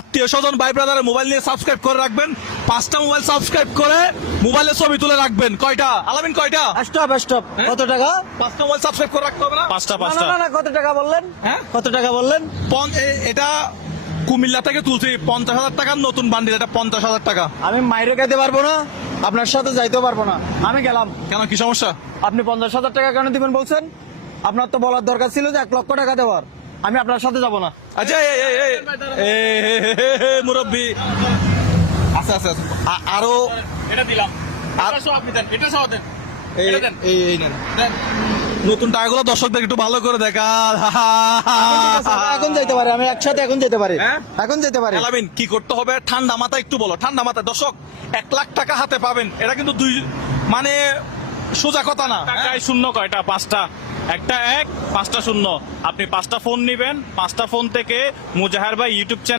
আত্মীয় স্বজন ভাই ব্রাদারের মোবাইল নিয়ে সাবস্ক্রাইব করে রাখবেন। 5টা মোবাইল সাবস্ক্রাইব করে মোবাইলে ছবি তুলে রাখবেন। কয়টা আলামিন, কয়টা? Stop stop. কত টাকা? 5টা মোবাইল সাবস্ক্রাইব করে রাখতে হবে না? না না না, কত টাকা বললেন? হ্যাঁ, কত টাকা বললেন? এটা কুমিল্লা থেকে তুলছি 50,000 টাকার নতুন বান্ডিল, এটা 50,000 টাকা। আমি মাইরে খেতে পারবো না, আপনার সাথে যাইতেও পারবো না, আমি গেলাম। কেন, কি সমস্যা? আপনি 50,000 টাকা কেন দিবেন বলছেন? আপনার তো বলার দরকার ছিল যে 1 লক্ষ টাকা দেওয়ার। আমি আপনার সাথে যাব না। আচ্ছা মুরব্বী, আচ্ছা আচ্ছা আরো এটা দিলাম, এটা সহ আপনি দেন, এটা সহ দেন, এটা দেন। এই নেন। নতুন টাকাগুলো দর্শকদের একটু ভালো করে দেখা। এখন যেতে পারি, আমি একসাথে এখন যেতে পারি, হ্যাঁ? এখন যেতে পারি। আলামিন, কি করতে হবে? ঠান্ডা মাথা একটু বলো, ঠান্ডা মাথা। দর্শক 1 লাখ টাকা হাতে পাবেন, এটা কিন্তু মানে সোজা কথা না। টাকায় শূন্য কয়টা? 5টা। একটা 1, 5টা শূন্য। আপনি 5টা ফোন নিবেন, 5টা ফোন থেকে মুজাহের ভাই ইউটিউব চ্যানেল